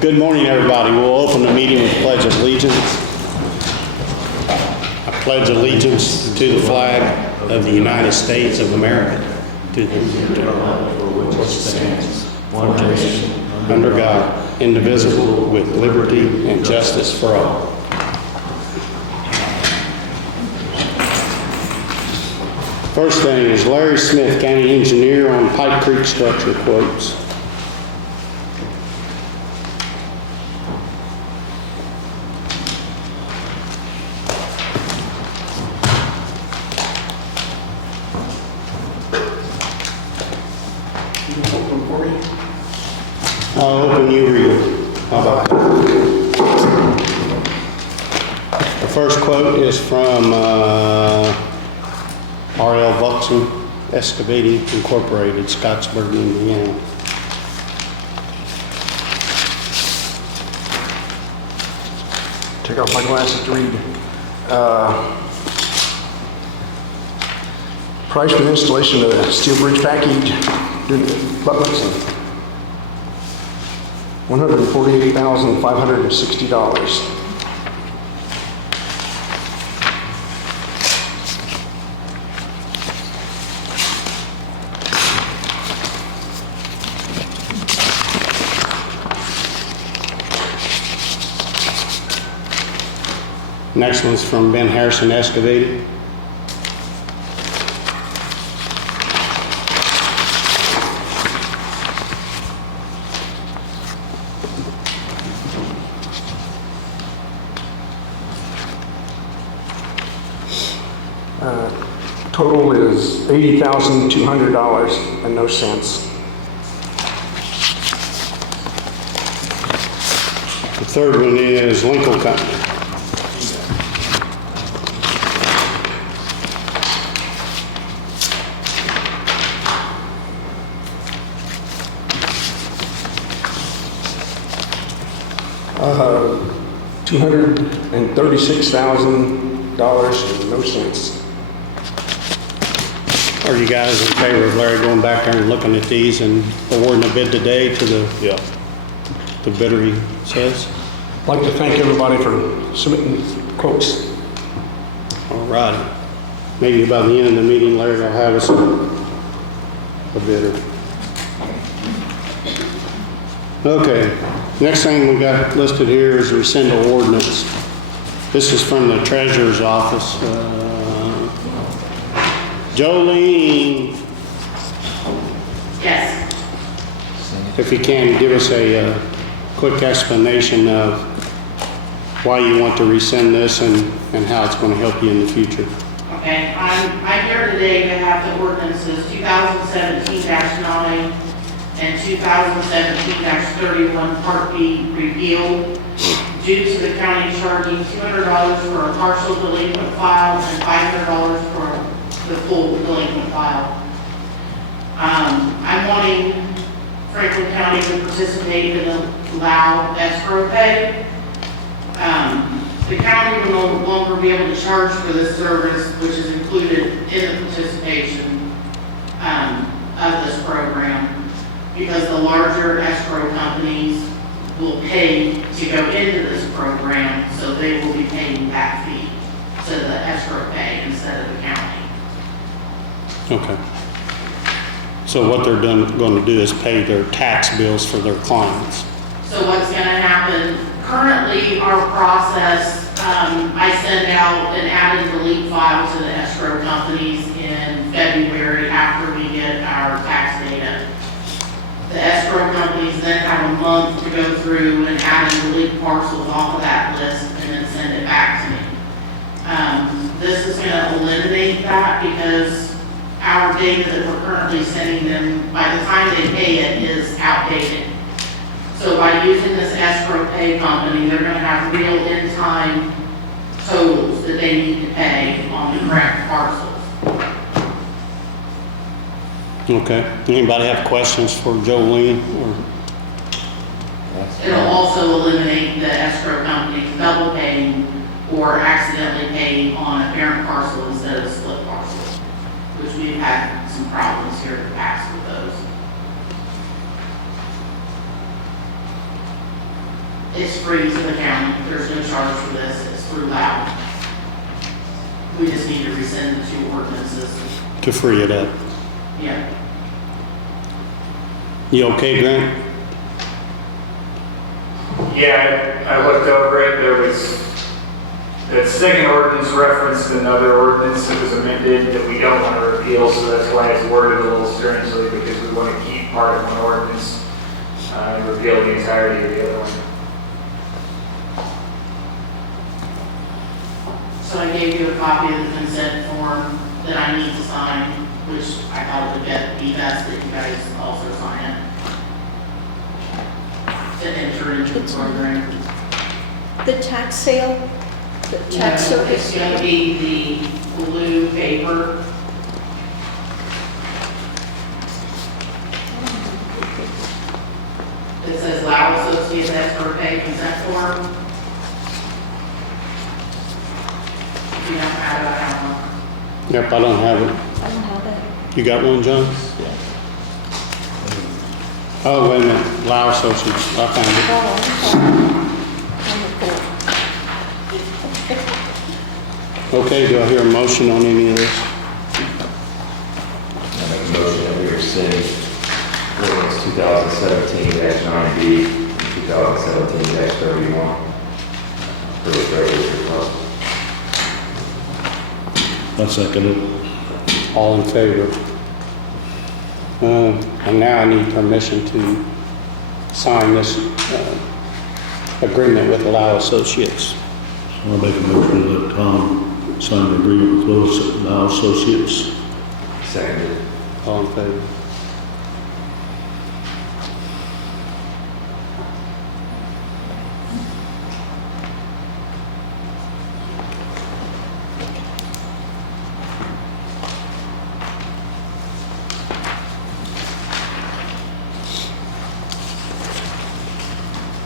Good morning, everybody. We'll open the meeting with the Pledge of Allegiance. I pledge allegiance to the flag of the United States of America, to the republic for which it stands, one nation, under God, indivisible, with liberty and justice for all. First thing is Larry Smith, County Engineer, on Pipe Creek structure quotes. I'll open, you read. How about that? The first quote is from RL Vuckson, Excavating Incorporated, Scottsburg, Indiana. Take off my glasses to read. Price for the installation of the steel bridge package, Vuckson, $148,560. Next one's from Harrison Excavating. Total is $80,200 and no cents. The third one is Linkel Company. $236,000 and no cents. Are you guys in favor of Larry going back there and looking at these and awarding a bid today to the bidder he says? I'd like to thank everybody for submitting quotes. All righty. Maybe by the end of the meeting, Larry will have us a bidder. Okay. Next thing we got listed here is rescinded ordinance. This is from the treasurer's office. Jolene. Yes. If you can, give us a quick explanation of why you want to rescind this and how it's going to help you in the future. Okay, I'm here today to have the ordinances 2017-9 and 2017-31 Part B repealed due to the county charging $200 for a partial delinquent file and $500 for the full delinquent file. I'm wanting Franklin County to participate and allow escrow pay. The county will no longer be able to charge for this service, which is included in the participation of this program, because the larger escrow companies will pay to go into this program, so they will be paying that fee to the escrow pay instead of the county. Okay. So what they're going to do is pay their tax bills for their clients. So what's going to happen, currently our process, I send out an add and delete file to the escrow companies in February after we get our tax data. The escrow companies then have a month to go through and add and delete parcels off of that list and then send it back to me. This is going to eliminate that because our data that we're currently sending them, by the time they pay it, is outdated. So by using this escrow pay company, they're going to have real in-time totals that they need to pay on the correct parcels. Okay. Anybody have questions for Jolene? It'll also eliminate the escrow companies double paying or accidentally paying on a parent parcel instead of split parcels, which we've had some problems here in the past with those. It's free to the county. There's no charge for this. It's through LAO. We just need to rescind the 2 ordinances. To free it up. Yeah. You okay, Grant? Yeah, I looked over it, there was, the second ordinance referenced another ordinance that was amended that we don't want to repeal, so that's why it's worded a little strangely, because we want to keep part of one ordinance and repeal the entirety of the other one. So I gave you a copy of the consent form that I need to sign, which I thought would be best that you guys also sign it. To enter into the program. The tax sale, the tax No, service. It's gonna be the blue paper. It says Lau Associates Escrow Pay Consent Form. If you don't have it, I don't know. Yep, I don't have it. I don't have it. You got one, John? Yeah. Oh, wait a minute, Lao Associates, I found it. Okay, do I hear a motion on any of this? I make a motion that we rescind ordinance 2017-9B and 2017-31 for the regular cost. I second it. All in favor? And now I need permission to sign this agreement with Lao Associates. I'll make a motion that Tom sign the agreement with Lao Associates. Seconded. All in favor?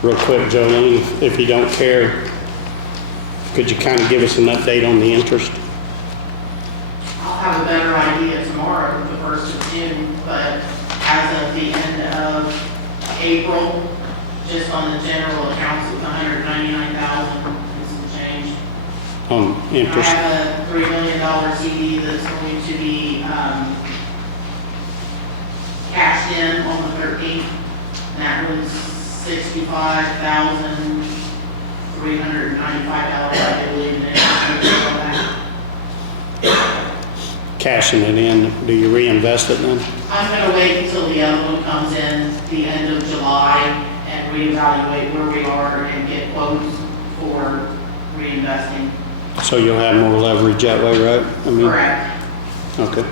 Real quick, Jolene, if you don't care, could you kind of give us an update on the interest? I'll have a better idea tomorrow, the 1st of June, but as of the end of April, just on the general accounts, it's 199,000 and some change. On I interest? have a $3 million CD that's going to be cashed in on the 13th, and that was $65,395, I believe, and Cashing it in, do you reinvest it then? I'm gonna wait until the other one comes in the end of July and reevaluate where we are and get quotes for reinvesting. So you'll have more leverage that way, right? I mean, Correct. okay.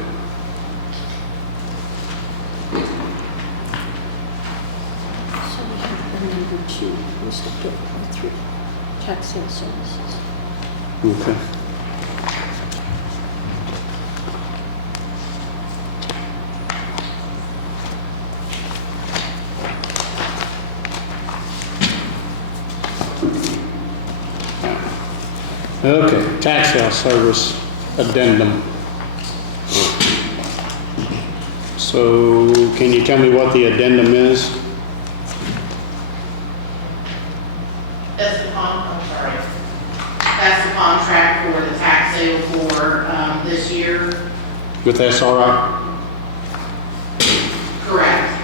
So we have the number 2, listed for 3, tax sale services. Okay. Okay, tax sale service addendum. So can you tell me what the addendum is? That's the contract for the tax sale for this year. With SRI? Correct.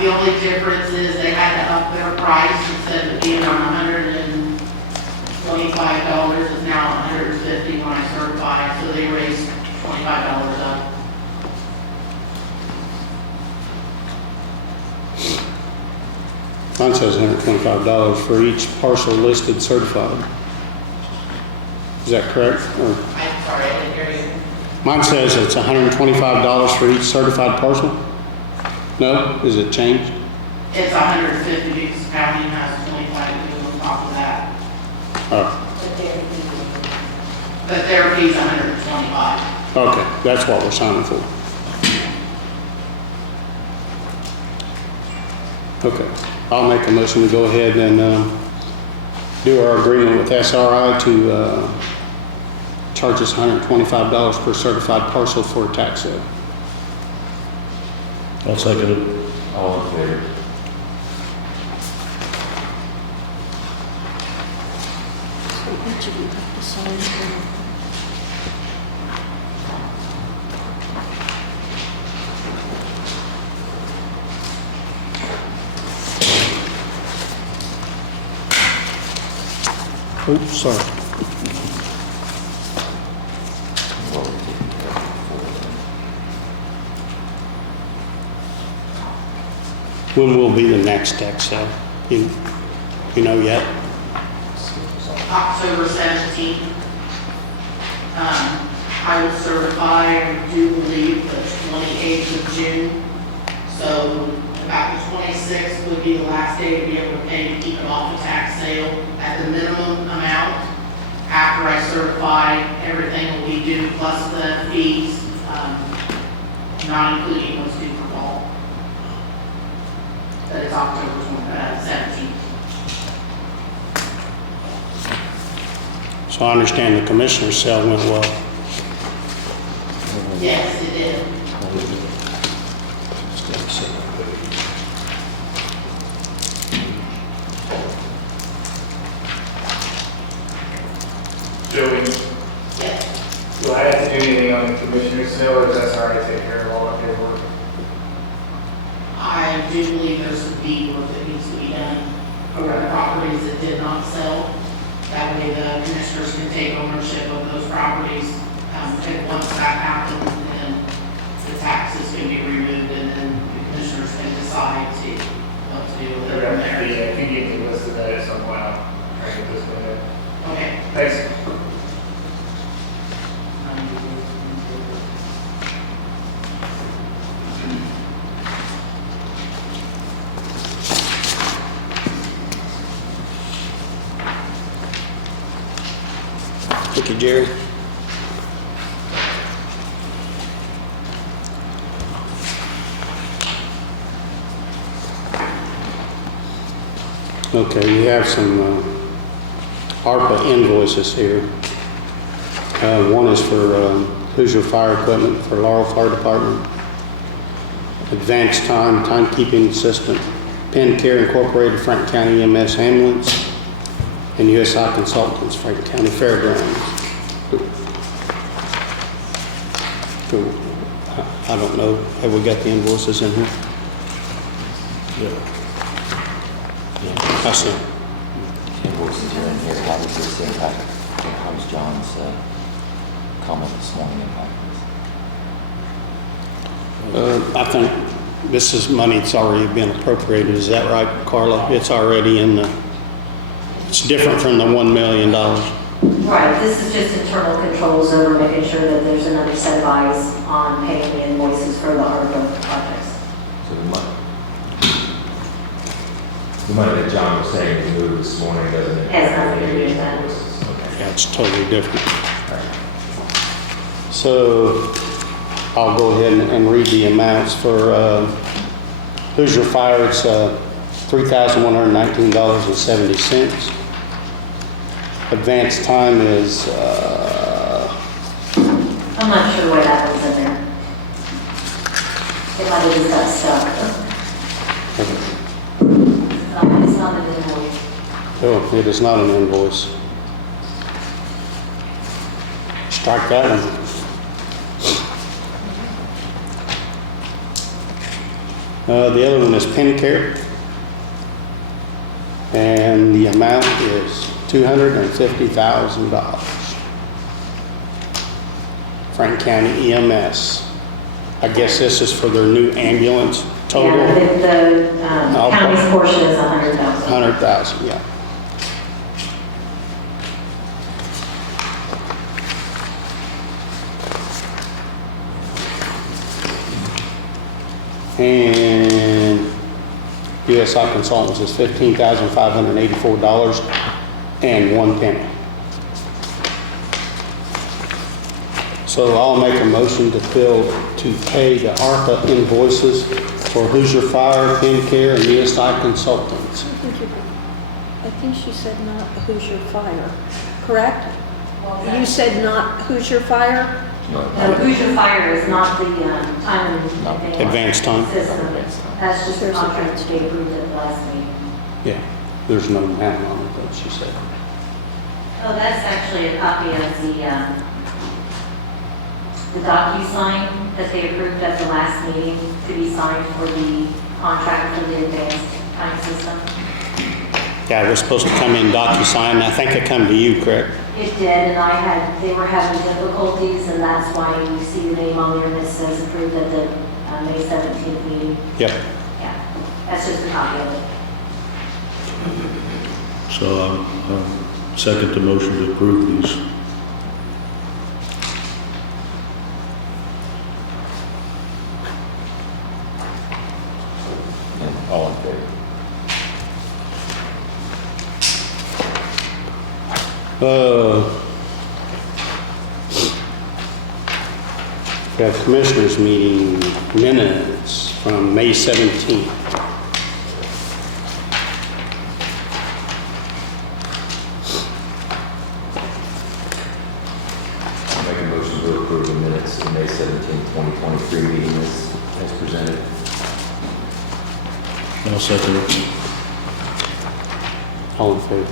The only difference is they had to up their price instead of it being on $125, it's now $150 when I certify, so they raised $25 up. Mine says $125 for each parcel listed certified. Is that correct? Or I'm sorry, I didn't hear you. mine says it's $125 for each certified parcel? No? Is it changed? It's $150 because the county has 25 on top of that, Oh, but their fee's $125. okay, that's what we're signing for. Okay, I'll make a motion to go ahead and do our agreement with SRI to charge us $125 per certified parcel for a tax sale. I'll second it. All in favor? Each of you have to sign one. Oops, sorry. When will be the next tax sale? You know yet? October 17th. I will certify, I do believe, the 28th of June. So about the 26th would be the last day to be able to pay to keep it off the tax sale at the minimum amount. After I certify, everything will be due plus the fees, not including what's due for fall. But it's October 17th. So I understand the commissioner's sale went well. Yes, it did. Joey, Yes. do I have to do anything on the commissioner's sale, or is that already taken care of all that paperwork? I do believe there's some deed work that needs to be done for the properties that did not sell. That way the commissioners can take ownership of those properties. And once that happens, then the taxes can be removed and then the commissioners can decide what to do with it from there. Yeah, if you get the list of that at some point, I'll try to get this one in. Okay. Thanks. Thank you, Jerry. Okay, we have some ARPA invoices here. One is for Hoosier Fire Equipment for Laurel Fire Department, Advanced Timekeeping System, Penn Care Incorporated, Franklin County EMS Ambulance, and USI Consultants, Franklin County Fairgrounds. Cool. I don't know, have we got the invoices in here? Yeah. I see. Invoices are in here. How does this impact, how was John's comment this morning impact this? I think this is money that's already been appropriated. Is that right, Carla? It's already in the, it's different from the $1 million. Right, this is just internal controls over making sure that there's another set of eyes on paying the invoices for the ARPA projects. So the money that John was saying to move this morning doesn't Has impact nothing to do with any that. invoices. Okay. Yeah, it's totally different. All right. So I'll go ahead and read the amounts for Hoosier Fire. It's $3,119.70. Advanced time is I'm not sure why that one's in there. It might have just got stuck. It's not an invoice. oh, it is not an invoice. Strike that one. The other one is Penn Care, and the amount is $250,000. Franklin County EMS. I guess this is for their new ambulance total. Yeah, the county's portion is 100,000. 100,000, yeah. And USI Consultants is $15,584.01. So I'll make a motion to pay the ARPA invoices for Hoosier Fire, Penn Care, and USI Consultants. I think she said not Hoosier Fire, correct? You said not Hoosier Fire? No, Hoosier Fire is not the time and Advanced time. system. That's just the contract to be approved at the last meeting. Yeah, there's no amount on it, but she said. Oh, that's actually a copy of the DocuSign that they approved at the last meeting to be signed for the contract for the advanced time system. Yeah, it was supposed to come in DocuSign. I think it come to you, correct? It did, and they were having difficulties, and that's why you see your name on there that says approved at the May 17th meeting. Yep. Yeah, that's just a copy of it. So I'll second the motion to approve these. And all in favor? We have commissioners meeting minutes from May 17th. Make a motion to approve the minutes of May 17th, 2023 meeting as presented. I'll second it. All in favor?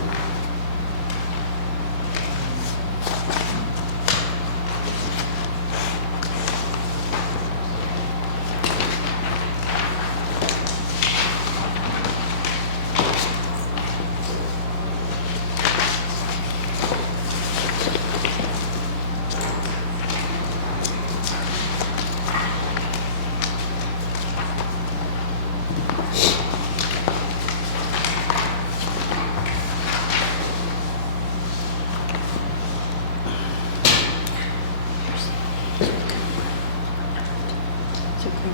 It's okay.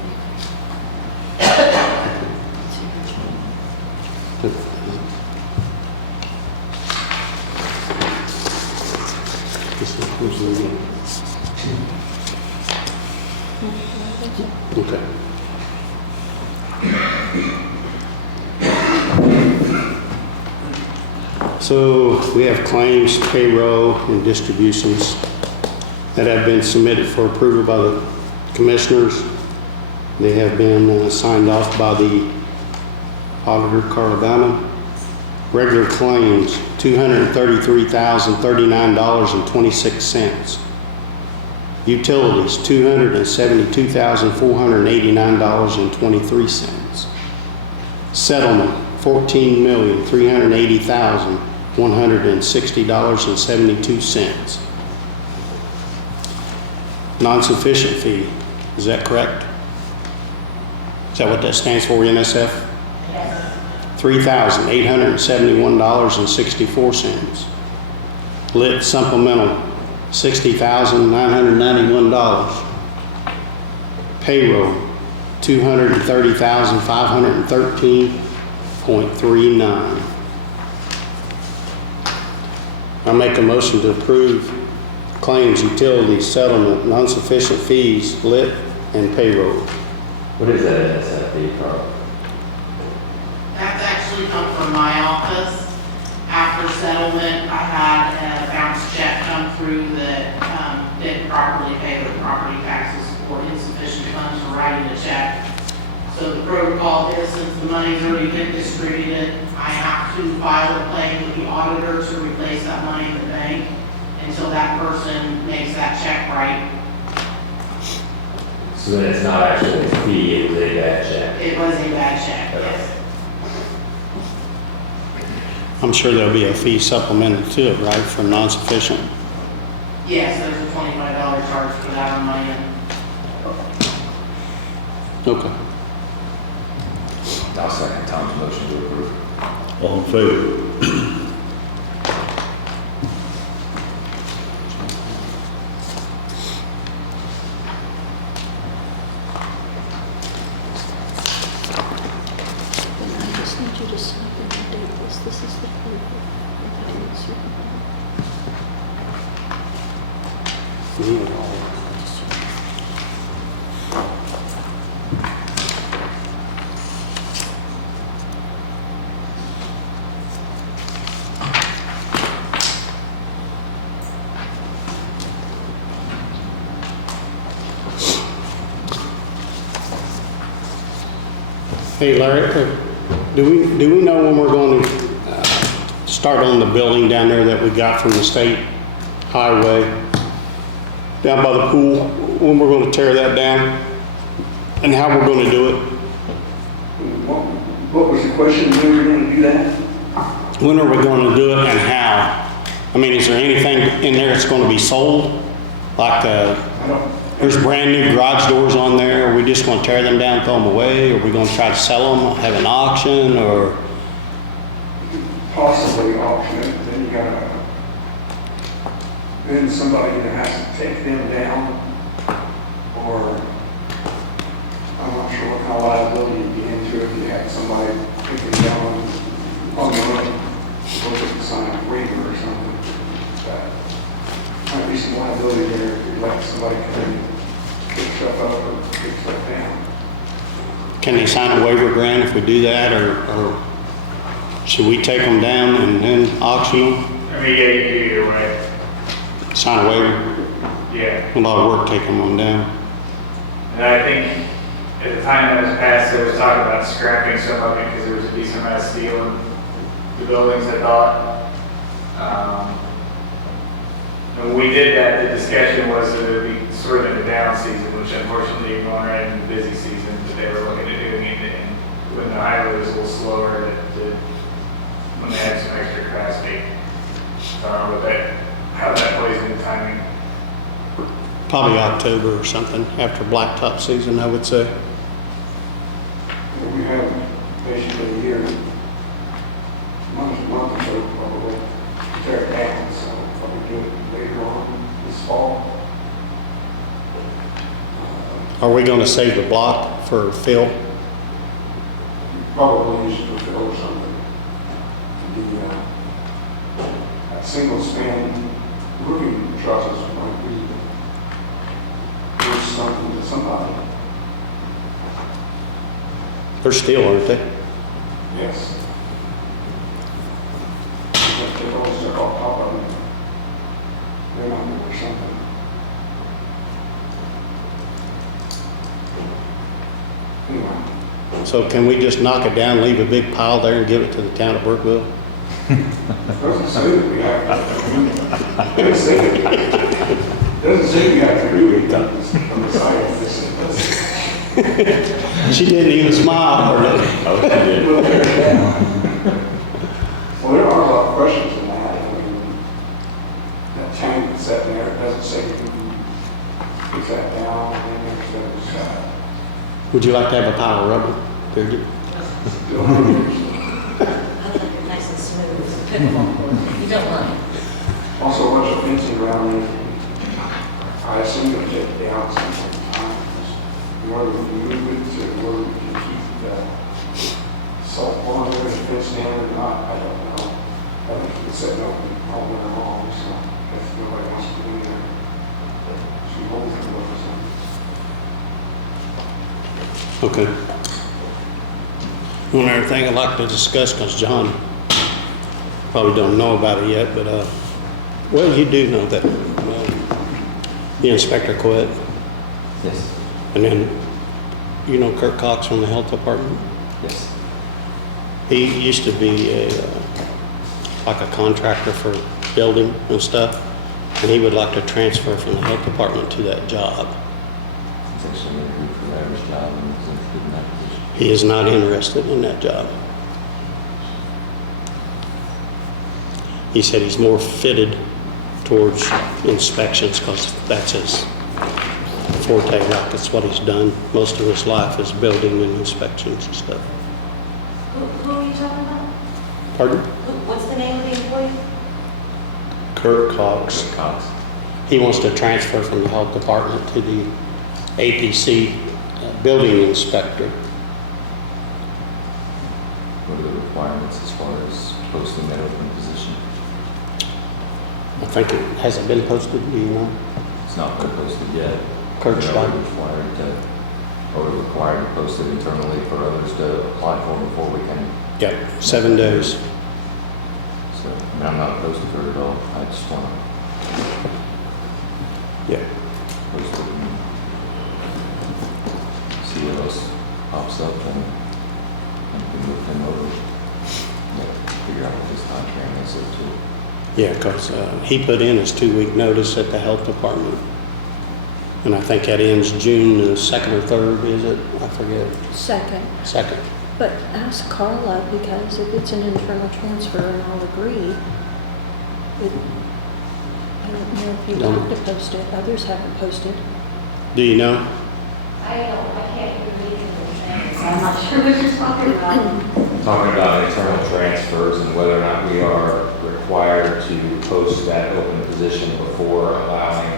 This includes the meeting. Okay. So we have claims, payroll, and distributions that have been submitted for approval by the commissioners. They have been signed off by the auditor, Carla Diamond. Regular claims, $233,039.26. Utilities, $272,489.23. Settlement, $14,380,160.72. Non-sufficient fee, is that correct? Is that what that stands for, NSF? Yes. $3,871.64. Lit supplemental, $60,991. Payroll, $230,513.39. I make a motion to approve claims, utilities, settlement, non-sufficient fees, lit, and payroll. What is that NSFD, Carl? That's actually come from my office. After settlement, I had a bounce check come through that didn't properly pay the property taxes or insufficient funds for writing a check. So the protocol is, since the money's already been distributed, I have to file a claim with the auditor to replace that money in the bank until that person makes that check right. So then it's not actually a fee, it was a bad check. It was a bad check, yes. I'm sure there'll be a fee supplemented to it, right, for non-sufficient? Yes, there's a $25 charge for that on my end. Okay. I'll second Tom's motion to approve. All in favor? Then I just need you to sign and date this. This is the proof. Hey, Larry, do we know when we're going to start on the building down there that we got from the state highway, down by the pool, when we're gonna tear that down, and how we're gonna do it. What was the question, when we were gonna do that? When are we gonna do it and how? I mean, is there anything in there that's gonna be sold? Like, there's brand new garage doors on there. Are we just gonna tear them down, throw them away? Are we gonna try to sell them, have an auction, or? Possibly auction it, then you gotta, then somebody either has to take them down, or I'm not sure what kind of liability you'd get into if you had somebody take it down on the road, look at the sign of waiver or something. That might be some liability there if you let somebody come in, pick stuff up or pick stuff down. Can they sign a waiver grant if we do that, or should we take them down and then auction them? I mean, yeah, you can do either way. Sign a waiver? Yeah. A lot of work taking them down. And I think at the time that was passed, there was talk about scrapping some of it because there was a decent amount of steel in the buildings, I thought. And when we did that, the discussion was that it would be sort of in the down season, which unfortunately you're going right in the busy season, but they were looking at doing it and when the highway was a little slower, when they had some extra capacity. So I don't know how that plays into timing. Probably October or something, after blacktop season, I would say. We have basically a year, month or so probably, to tear it down, so probably do it later on this fall. Are we gonna save the block for fill? Probably use it for fill or something. The single span roofing trusses might be worth something to somebody. They're steel, aren't they? Yes. But they're all stuck on top of them. They're not worth something. Anyway. So can we just knock it down, leave a big pile there and give it to the town of Brookville? Doesn't say that we have to. Doesn't say we have to do it on the side of this. She didn't even smile, or We'll tear it down. Well, there are a lot of questions in that. I mean, that tank that's sitting there, it doesn't say you can fix that down, and then there's would you like to have a pile of rubber? Bridget? still years. I like it nice and smooth. You don't mind. Also, a bunch of fencing around there. I assume you'll take it down sometime. Whether we can move it to where we can keep the salt pond there and fence down or not, I don't know. I think it's sitting open all winter long, so if nobody wants to go in there, she holds it or something. Okay. One other thing I'd like to discuss, because John probably don't know about it yet, but, well, you do know that the inspector quit. Yes, And then, you know Kurt Cox from the health department? yes. He used to be like a contractor for building and stuff, and he would like to transfer from the health department to that job. He's actually interviewed for Larry's job and was interested in that position. He is not interested in that job. He said he's more fitted towards inspections because that's his forte, like it's what he's done most of his life is building and inspections and stuff. Who are you talking about? Pardon? What's the name of the employee? Kurt Cox. Kurt Cox. He wants to transfer from the health department to the APC building inspector. What are the requirements as far as posting that open position? I think it hasn't been posted, do you know? It's not been posted yet. Kurt's Are got we it. required to post it internally for others to apply for before we can? Yeah, 7 days. So, I mean, I'm not opposed to it at all. I just want to Yeah. post it and see what else pops up and we can move him over. Yeah, figure out what his time monitoring this too. Yeah, because he put in his 2-week notice at the health department. And I think that ends June the 2nd or 3rd, is it? I forget. Second. 2nd. But ask Carla, because if it's an internal transfer and I'll agree, I don't know if you No. have to post it. Others haven't posted. Do you know? I can't read it, so I'm not sure what you're talking about. Talking about internal transfers and whether or not we are required to post that open position before allowing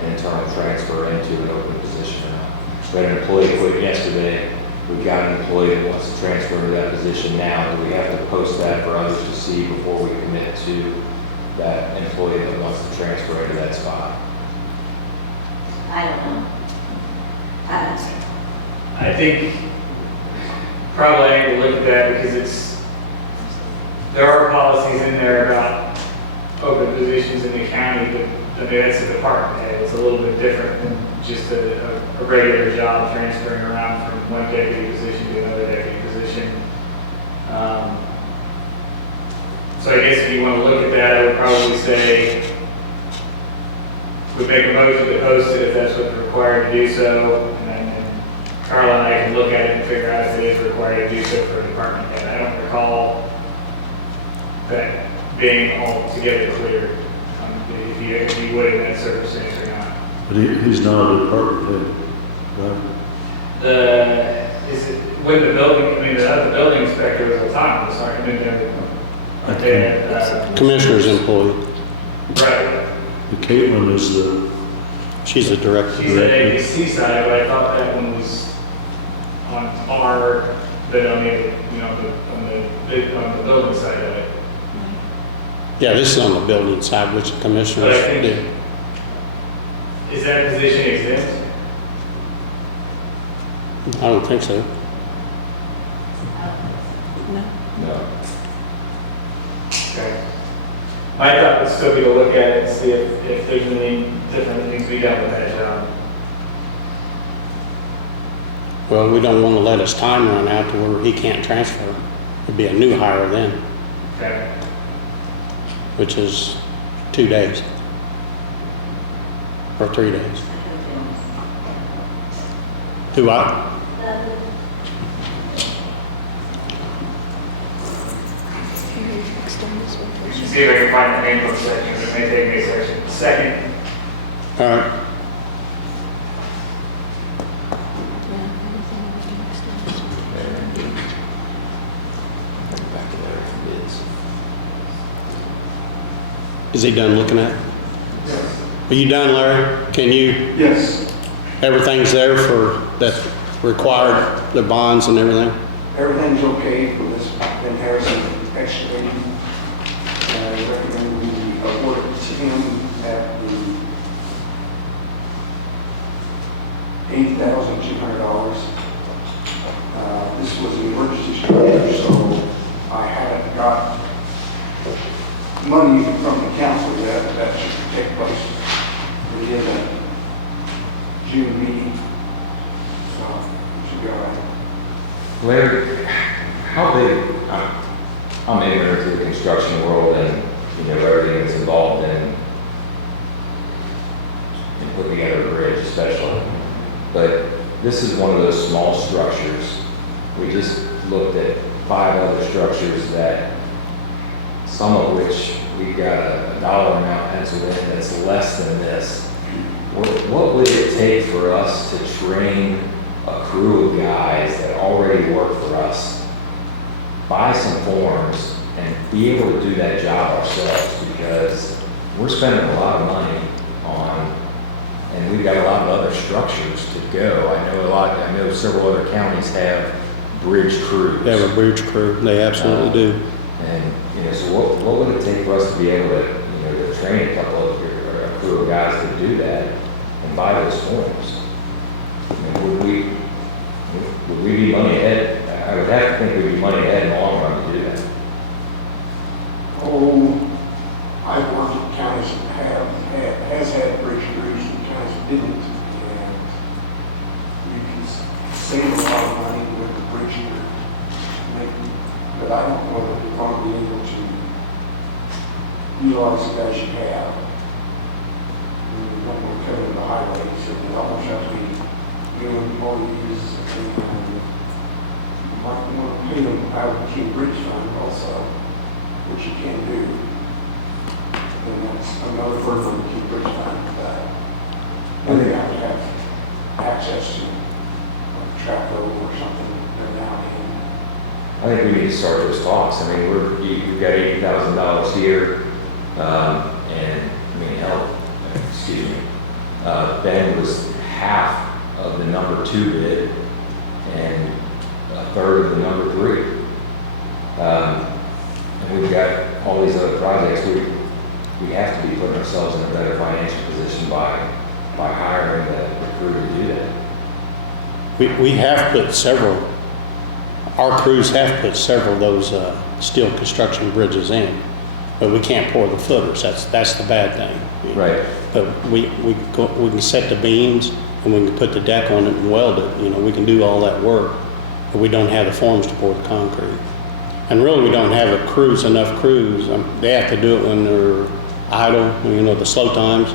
an internal transfer into an open position or not. We had an employee quit yesterday. We've got an employee that wants to transfer into that position now. Do we have to post that for others to see before we commit to that employee that wants to transfer into that spot? I don't know. I think probably I need to look at that because there are policies in there about open positions in the county, but I mean, that's a department head. It's a little bit different than just a regular job transferring around from one deputy position to another deputy position. So I guess if you want to look at that, I would probably say we make a motion to post it if that's what's required to do so, and then Carla and I can look at it and figure out if it is required to do so for a department head. I don't recall that being altogether clear, if you would in that circumstance or not. But he's not a department head, right? Is it, when the building, I mean, the building inspector is autonomous, aren't they? Commissioner's employee. Right. The Caitlin is the, She's the director. She's the ABC side, but I thought that one was on our, but on the, on the building side of it. Yeah, this is on the building side, which the commissioners But I think- did. Is that position exempt? I don't think so. No. No. Okay. My thought would still be to look at it and see if there's anything different that needs to be done with that job. Well, we don't want to let his time run out to where he can't transfer. It'd be a new hire then, Okay. which is 2 days. Or 3 days. Do I? Can we extend this one Let's first? see if I can find the handbook section. It may take me a section. Second. All right. Yeah, anything we can extend this one. Bring it back to there for bids. Is he done looking at it? Yes. Are you done, Larry? Can you, Yes, everything's there for, that required, the bonds and everything? everything's okay for this, in Harrison Excavating. I recommend we award it to him at the $80,200. This was an emergency structure, so I haven't got money from the council yet. That should take place within the June meeting. So, should be all right. Larry, how big, I'm ignorant to the construction world and, everything that's involved in putting together a bridge especially. But this is one of those small structures. We just looked at 5 other structures that, some of which we've got a dollar amount penciled in that's less than this. What would it take for us to train a crew of guys that already work for us, buy some forms, and be able to do that job ourselves? Because we're spending a lot of money on, and we've got a lot of other structures to go. I know several other counties have bridge crews. They have a bridge crew. They absolutely do. And, so what would it take for us to be able to, to train a couple of, or a crew of guys to do that and buy those forms? Would we be money ahead? I would have to think we'd be money ahead in the long run to do that. Oh, I've worked in counties that has had bridge crews and counties that didn't. And you can save a lot of money with the bridge crew. But I don't know that we're going to be able to utilize the guys you have. And you don't want to cut into the highways, so you almost have to be doing employees and you might want to pay them out of the Key Bridge Fund also, which you can do. And that's another burden on the Key Bridge Fund. And they have to have access to like Traco or something every now and then. I think we need to start those talks. I mean, you've got $80,000 here, and I mean, hell, excuse me, Ben was half of the number 2 bid and a third of the number 3. And we've got all these other projects. We have to be putting ourselves in a better financial position by hiring the crew to do that. We have put several, our crews have put several of those steel construction bridges in, but we can't pour the footers. That's the bad thing. Right. But we can set the beams and we can put the deck on it and weld it. You know, we can do all that work, but we don't have the forms to pour the concrete. And really, we don't have enough crews. They have to do it when they're idle, you know, the slow times.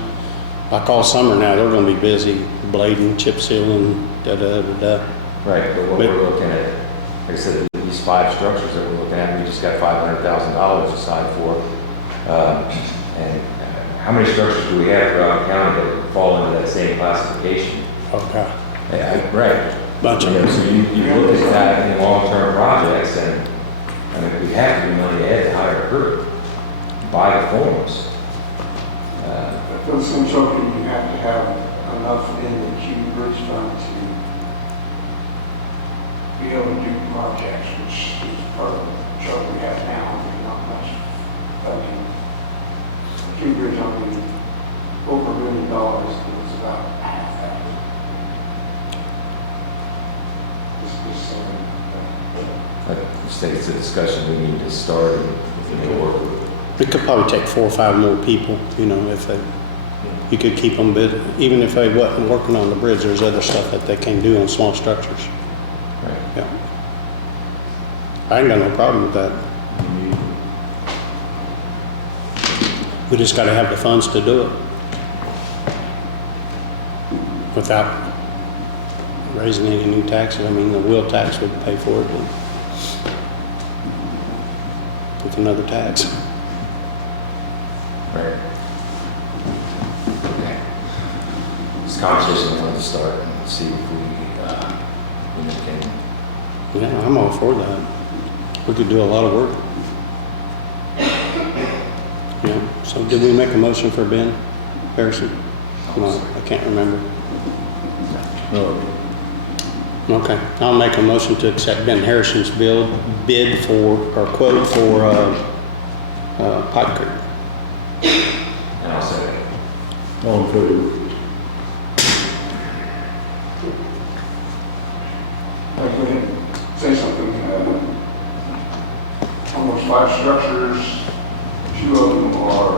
Like all summer now, they're gonna be busy blading, chip sealing, da-da-da-da. Right, but what we're looking at, like I said, these 5 structures that we're looking at, we just got $500,000 aside for. And how many structures do we have throughout the county that fall into that same classification? Okay. Right. Bunch of You know, them. so you look at that in long-term projects, and I mean, we have to be money ahead to hire a crew, buy the forms. For the same token, you have to have enough in the Q Bridge Fund to be able to do projects, which is part of the trouble we have now. There's not much funding. Q Bridge only over $1 million, it was about half that. Just saying. I just think it's a discussion we need to start and work with. We could probably take 4 or 5 more people, you know, if you could keep them busy. Even if they wasn't working on the bridge, there's other stuff that they can do on small structures. Right. Yeah. I ain't got no problem with that. We just gotta have the funds to do it. Without raising any new taxes. I mean, the wheel tax would pay for it, but with another tax. Right. Okay. This conversation we wanted to start and see if we can. Yeah, I'm all for that. We could do a lot of work. Yeah, so did we make a motion for Ben Harrison? No, I can't remember. Okay, I'll make a motion to accept Ben Harrison's bid for, or quote for Pipe Creek. And I'll say that. All in favor? I'd like to go ahead and say something. Almost 5 structures, 2 of them are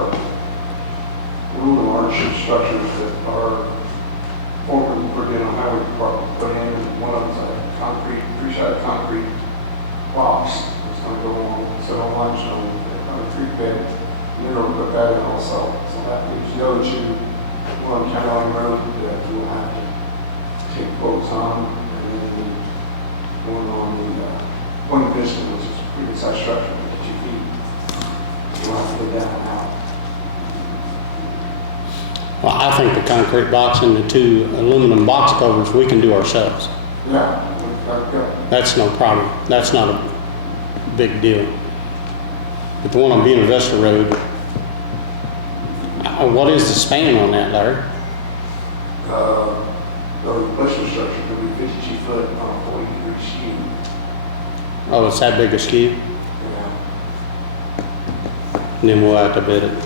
rule of hardship structures that are formerly put in a highway department, put in, and one of them's a concrete, 3-sided concrete box that's going to go along with some limestone, concrete bed. And then we'll put that in also. So that leaves the other 2, one on County Road that we'll have to take quotes on, and then one on the, one Vista, which is a pretty good sized structure, 52 feet. We'll have to put that one out. Well, I think the concrete box and the 2 aluminum box covers, we can do ourselves. Yeah, we've got, That's no problem. That's not a big deal. But the one on Buena Vista Road, what is the span on that, Larry? the replacement structure could be 52 foot on a 40-degree skew. Oh, it's that big a skew? Yeah, And then we'll have to bid it. we'll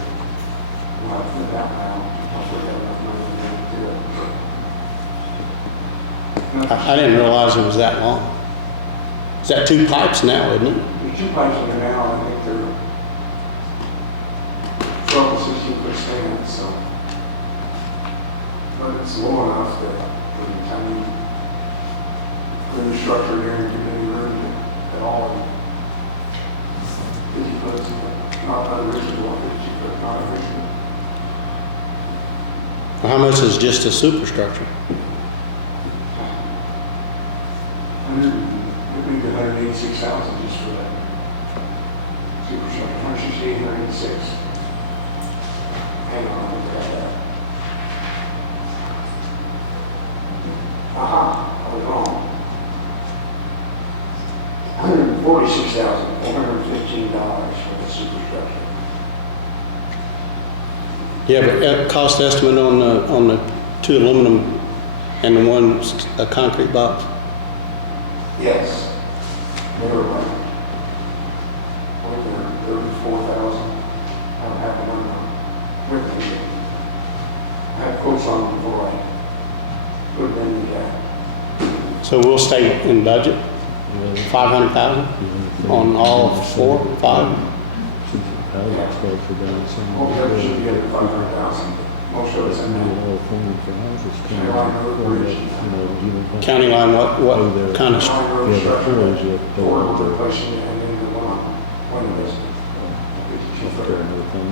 have to put that one out. Hopefully we have enough money to do it. I didn't realize it was that long. Is that 2 pipes now, isn't it? The 2 pipes in there now, I think they're 12 to 16 foot spans, so. But it's low enough that every time you put a new structure there and give any room at all. 50 foot, not unreasonable, 52 foot. not everything. How much is just a superstructure? It'd be 186,000 just for that. Superstructure, 168, 186. Hang on, I'll look at that. Aha, I was wrong. $146,415 for the superstructure. Yeah, but cost estimate on the 2 aluminum and the one a concrete box? Yes. They were like, what were they, 34,000? I don't have the number with me. I have quotes on them before I put them in the gap. So we'll stay in budget, 500,000 on all 4, 5? All the others should be under 500,000. Most of it's in there. County line, what kind of, Or replacing it and then the one on this.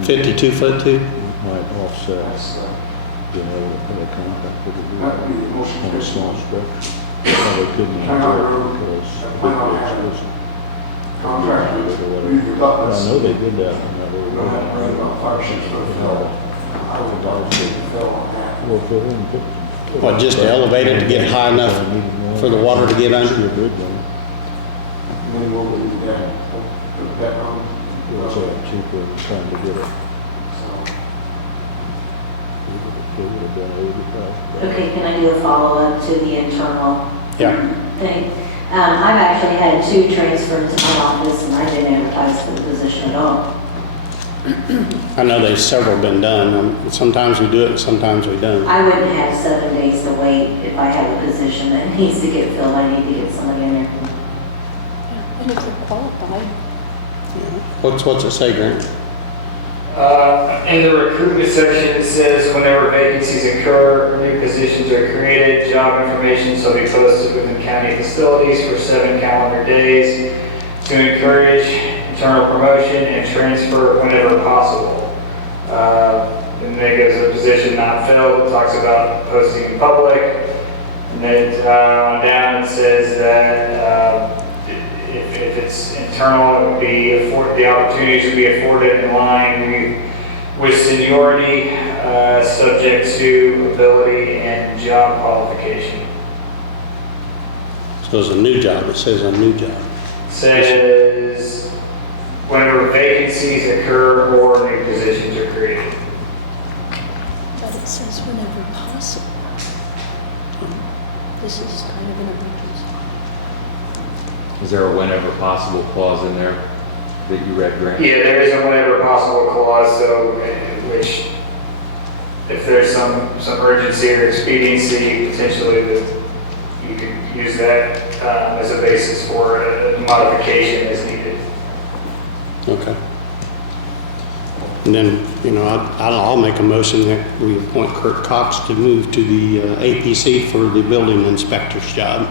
52 foot too? Might offset, That's, you know, the contract with the that would be the most on a efficient. small structure. Probably couldn't even do it because Contractor, or we whatever. either got I this. know they did that when I We was don't have to worry about 5 or 6 foot fill. I would like to take the fill on that. Well, fill in, put. What, just to elevate it to get high enough for the water to get under? Your bridge on it. And then we'll leave that, put that on. It was cheaper than trying to get it. So, It would have been $80,000. Okay, can I do a follow-up to the internal Yeah. thing? I've actually had 2 transfers to my office and I didn't advertise for the position at all. I know there's several been done. Sometimes we do it and sometimes we don't. I wouldn't have 7 days to wait if I have a position that needs to get filled. I need to get somebody in there. And if they're qualified, What's it say, Grant? In the recruitment section, it says whenever vacancies occur, new positions are created, job information shall be posted within county facilities for 7 calendar days to encourage internal promotion and transfer whenever possible. And then it goes to position not filled, it talks about posting in public. And then on down it says that if it's internal, it would be the opportunities would be afforded in line with seniority, subject to ability and job qualification. So it's a new job. It says a new job. Says whenever vacancies occur or new positions are created. but it says whenever possible. This is kind of an emergency. Is there a whenever possible clause in there that you read, Grant? Yeah, there is a whenever possible clause, so which if there's some urgency or expediency, potentially that you could use that as a basis for a modification as needed. Okay. And then, I'll make a motion that we appoint Kurt Cox to move to the APC for the building inspector's job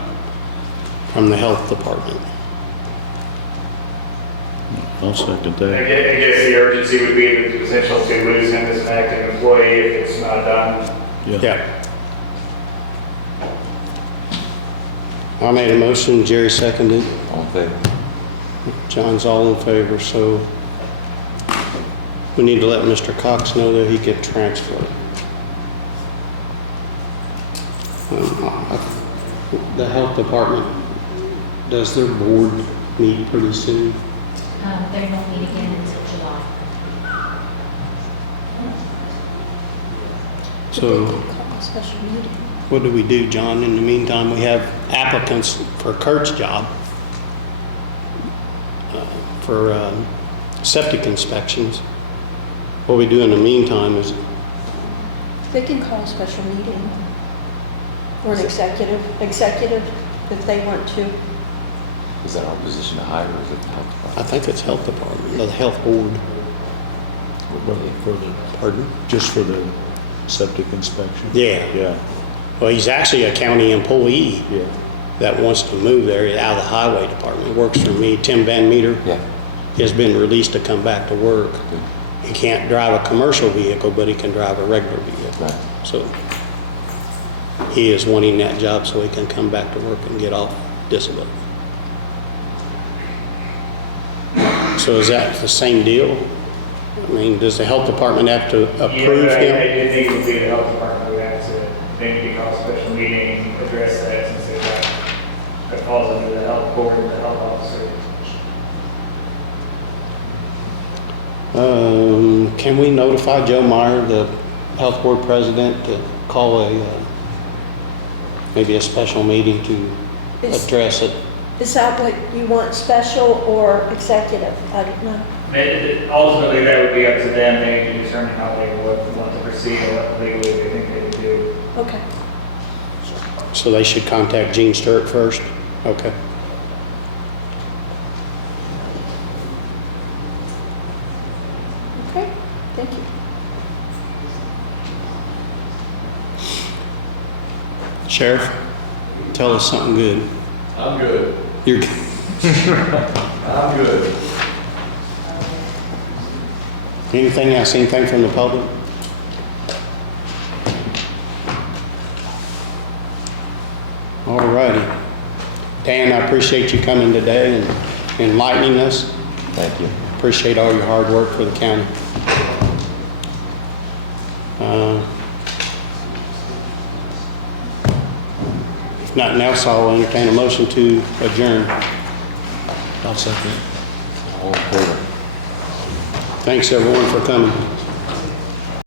from the health department. I'll second I that. guess the urgency would be the potential to lose him as an active employee if it's not done. Yeah. I made a motion, Jerry seconded. All in favor? John's all in favor, so we need to let Mr. Cox know that he can transfer. The health department, does their board meet pretty soon? They won't meet again until July. So They can call a special meeting. what do we do, John? In the meantime, we have applicants for Kurt's job for septic inspections. What we do in the meantime is, They can call a special meeting or an executive if they want to. Is that our position to hire or is it the health I department? think it's health department, the health board. For the, Pardon? just for the septic inspection? Yeah. Yeah, Well, he's actually a county employee yeah. that wants to move there out of the highway department. Works for me. Tim Van Meter Yeah. has been released to come back to work. Good. He can't drive a commercial vehicle, but he can drive a regular vehicle. Right. So he is wanting that job so he can come back to work and get off disability. So is that the same deal? I mean, does the health department have to approve Yeah, I him? did think it would be the health department would have to, maybe call a special meeting and address that since that falls under the health board and the health officer. Can we notify Joe Meyer, the health board president, to call maybe a special meeting to Is- address it? Is that what you want, special or executive? I don't know. Ultimately, that would be up to them. They can determine how they would want to proceed and what legally they think they would do. Okay. So they should contact Gene Stewart first? Okay. Okay, thank you. Sheriff, tell us something good. I'm good. You're, I'm good. anything else, anything from the public? All righty. Dan, I appreciate you coming today and enlightening us. Thank you. Appreciate all your hard work for the county. If nothing else, I'll entertain a motion to adjourn. I'll second. All in favor? Thanks, everyone, for coming.